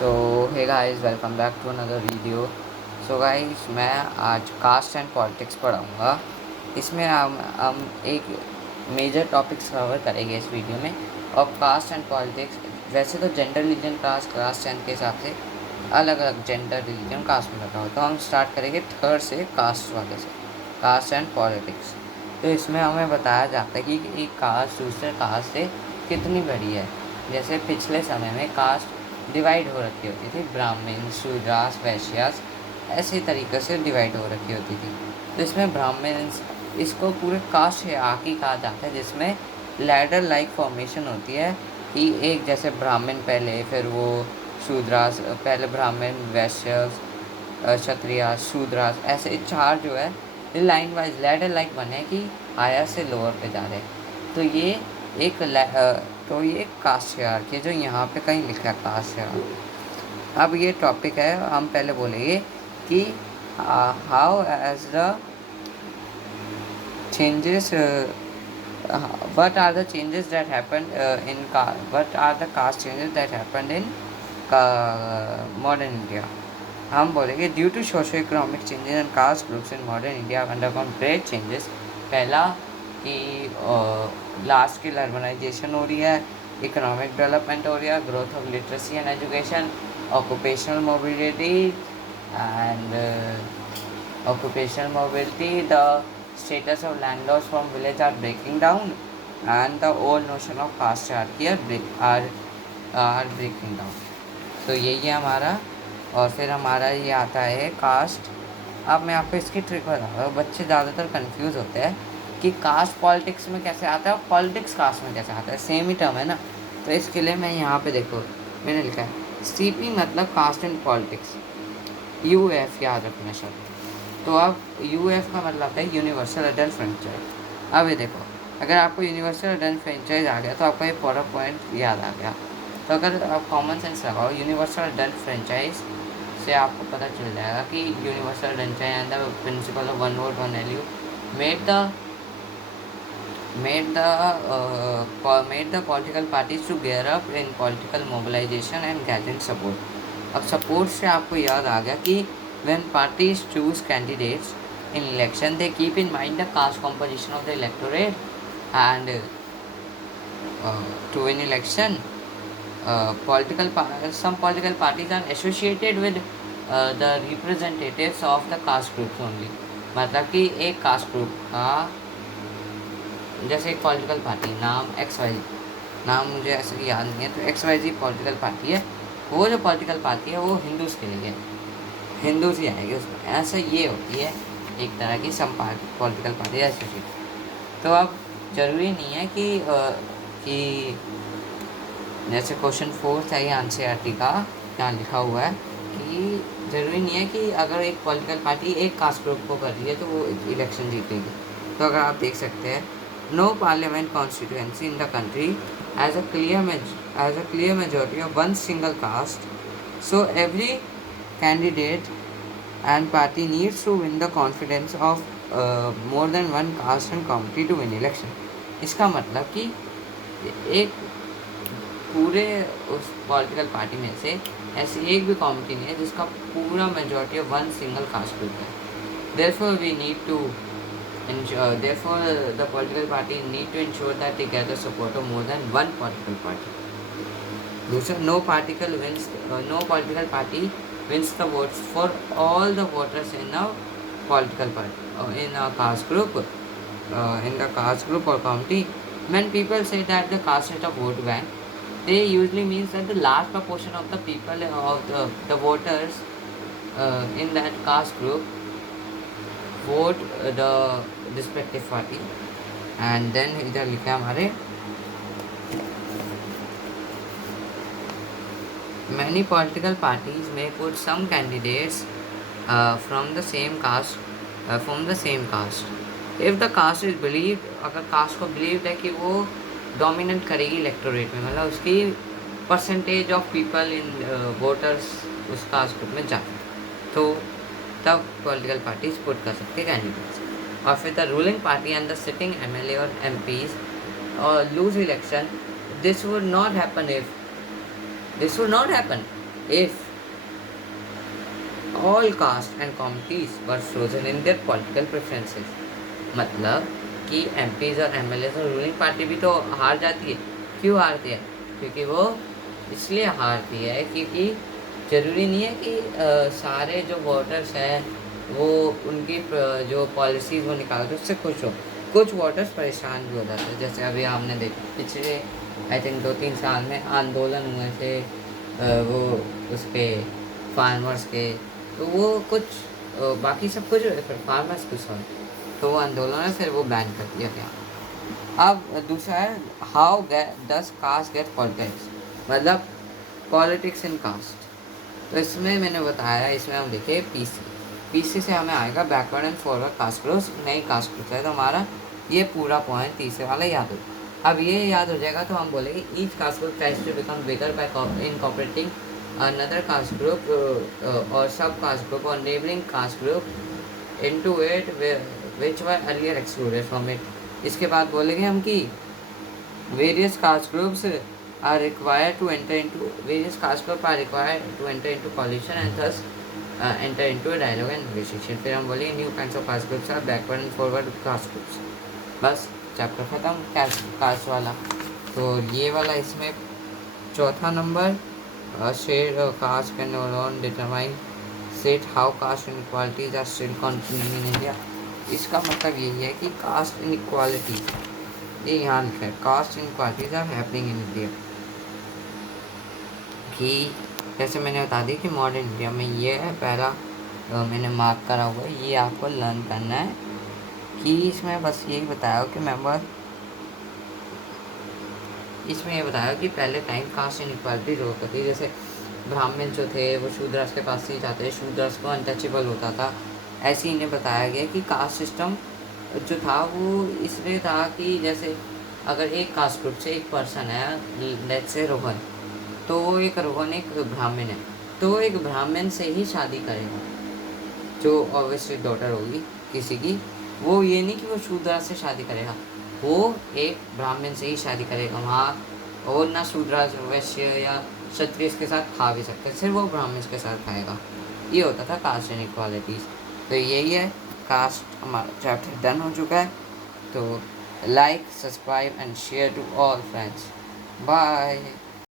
So hey guys, welcome back to another video. So guys, मैं आज cast and politics पढ़ाऊँगा। इसमें हम एक मेजर टॉपिक्स कवर करेंगे इस वीडियो में। और कास्ट एंड पॉलिटिक्स वैसे तो gender, religion, caste, class, strength के हिसाब से अलग अलग जेंडर, रिलीजन, कास्ट में रखा हो। तो हम स्टार्ट करेंगे थर्ड से, कास्ट वाले से, कास्ट एंड पॉलिटिक्स। तो इसमें हमें बताया जाता है कि एक कास्ट दूसरे कास्ट से कितनी बड़ी है। जैसे पिछले समय में कास्ट डिवाइड हो रखी होती थी, ब्राह्मण, शूद्रास, वैश्यास, ऐसे तरीके से डिवाइड हो रखी होती थी। तो इसमें ब्राह्मण्स, इसको पूरे कास्ट हियरार्की कहा जाता है, जिसमें लैडर लाइक फॉर्मेशन होती है कि एक जैसे ब्राह्मण पहले, फिर वो शूद्रास, पहले ब्राह्मण, वैश्यस, क्षत्रियास, शूद्रास, ऐसे चार जो है लाइन वाइज लैडर लाइक बने कि हायर से लोअर पे जा रहे हैं। तो ये तो ये कास्ट हियरार्की है जो यहाँ पे कहीं लिखा है, कास्ट हियरार्की। अब ये टॉपिक है, हम पहले बोलेंगे कि how has the changes, what are the changes that happened what are the caste changes that happened in modern India. हम बोलेंगे due to socio economic changes and caste groups in modern India undergone great changes. पहला कि large scale urbanisation हो रही है, economic development हो रही है, growth of literacy and education, occupational mobility, the status of landlords from village are breaking down, and the old notion of caste hierarchy are breaking down. तो यही है हमारा। और फिर हमारा ये आता है कास्ट। अब मैं आपको इसकी ट्रिक बता रहा हूँ। बच्चे ज़्यादातर कंफ्यूज होते हैं कि कास्ट पॉलिटिक्स में कैसे आता है और पॉलिटिक्स कास्ट में कैसे आता है, सेम ही टर्म है ना। तो इसके लिए मैं यहाँ पे देखो, मैंने लिखा है CP मतलब कास्ट एंड पॉलिटिक्स, UF याद रखना शब्द। तो अब UF का मतलब है यूनिवर्सल अडल्ट फ्रेंचाइज। अब ये देखो, अगर आपको यूनिवर्सल अडल्ट फ्रेंचाइज आ गया तो आपको ये पूरा पॉइंट याद आ गया। तो अगर आप कॉमन सेंस लगाओ यूनिवर्सल अडल्ट फ्रेंचाइज से, आपको पता चल जाएगा कि universal franchise and the principle of one vote one value made the political parties to gear up in political mobilization and gathering support. अब सपोर्ट से आपको याद आ गया कि when parties choose candidates in election, they keep in mind the caste composition of the electorate, and to win election, some political parties are associated with the representatives of the caste groups only. मतलब कि एक caste group का, जैसे एक political party नाम XYZ, नाम मुझे ऐसे याद नहीं है, तो XYZ पॉलिटिकल पार्टी है। वो जो पॉलिटिकल पार्टी है वो हिंदूज़ के लिए, हिंदूज ही आएंगे उसमें। ऐसा ये होती है एक तरह की सम पॉलिटिकल पार्टी एसोसिएशन। तो अब ज़रूरी नहीं है कि जैसे क्वेश्चन 4 था ये NCERT का, यहाँ लिखा हुआ है कि ज़रूरी नहीं है कि अगर एक पॉलिटिकल पार्टी एक कास्ट ग्रुप को कर रही है तो वो इलेक्शन जीतेगी। तो अगर आप देख सकते हैं, no parliament constituency in the country has a clear majority of one single caste, so every candidate and party needs to win the confidence of more than one caste and community to win election. इसका मतलब कि एक पूरे उस political party में से ऐसी एक भी कम्युनिटी नहीं है जिसका पूरा majority of one single caste group है। therefore the political party need to ensure that they gather support of more than one political party. दूसरा, no political party wins the votes for all the voters in a political party, in a caste group, in the caste group or county. When people say that the caste is a vote bank, they usually means that the large proportion of the people of the voters in that caste group vote the respective party. And then इधर लिखा है हमारे, many political parties may put some candidates from the same caste. If the caste is believed, अगर cast को believe है कि वो dominate करेगी इलेक्टोरेट में, मतलब उसकी percentage of people in voters उस कास्ट ग्रुप में जाते हैं, तो तब पॉलिटिकल पार्टीज पुट कर सकते हैं कैंडिडेट्स। और फिर the ruling party and the sitting MLA और MPs lose election, this would not happen if all caste and communities were frozen in their political preferences. मतलब कि एमपीज और एमएलए और रूलिंग पार्टी भी तो हार जाती है। क्यों हारती है? क्योंकि वो इसलिए हारती है क्योंकि ज़रूरी नहीं है कि सारे जो वोटर्स हैं वो उनकी जो पॉलिसीज़ वो निकालते उससे खुश हो। कुछ वोटर्स परेशान भी हो जाते हैं। जैसे अभी हमने देखा पिछले आई थिंक 2-3 साल में आंदोलन हुए थे वो उसके फार्मर्स के। तो वो कुछ बाकी सब कुछ हुए, फिर फार्मर्स कुछ हुए, तो वो आंदोलन है, फिर वो बैन कर दिया गया। अब दूसरा है how does caste get politics, मतलब पॉलिटिक्स इन कास्ट। तो इसमें मैंने बताया, इसमें हम देखें पीसी से हमें आएगा backward and forward caste groups, नई कास्ट ग्रुप्स है। तो हमारा ये पूरा पॉइंट तीसरे वाला याद हो। अब ये याद हो जाएगा तो हम बोलेंगे each caste group tries to become bigger by incorporating another caste group or sub caste group or neighboring caste group into it which were earlier excluded from it. इसके बाद बोलेंगे हम कि various caste groups are required to enter into coalition and thus enter into a dialogue and negotiation. फिर हम बोलेंगे new kinds of caste groups are backward and forward caste groups. बस chapter ख़त्म कास्ट वाला। तो ये वाला इसमें चौथा number shade caste can no longer determine state how caste inequalities are still continuing in India. इसका मतलब यही है कि कास्ट इनइक्वालिटी, ये यहाँ लिखा है caste inequalities are happening in India. कि जैसे मैंने बता दी कि मॉडर्न इंडिया में ये है पहला मैंने मार्क करा हुआ है, ये आपको लर्न करना है। कि इसमें बस यही बताया कि मेंबर इसमें ये बताया कि पहले टाइम कास्ट इनइक्वालिटी जो होती थी, जैसे ब्राह्मण जो थे वो शूद्रस के पास नहीं जाते, शूद्रस को अनटचेबल होता था। ऐसे ही इन्हें बताया गया कि कास्ट सिस्टम जो था वो इसलिए था कि जैसे अगर एक कास्ट ग्रुप से एक पर्सन है, लेट्स से रोहन, तो वो रोहन एक ब्राह्मण है, तो वो एक ब्राह्मण से ही शादी करेगा जो ऑब्वियसली डॉटर होगी किसी की। वो ये नहीं कि वो शूद्रा से शादी करेगा, वो एक ब्राह्मण से ही शादी करेगा वहाँ। और ना शूद्रा वैश्य या क्षत्रिय के साथ खा भी सकते, सिर्फ वो ब्राह्मण के साथ खाएगा। ये होता था कास्ट इनइक्वालिटीज़। तो यही है, कास्ट हमारा चैप्टर डन हो चुका है। तो like, subscribe and share to all friends. Bye.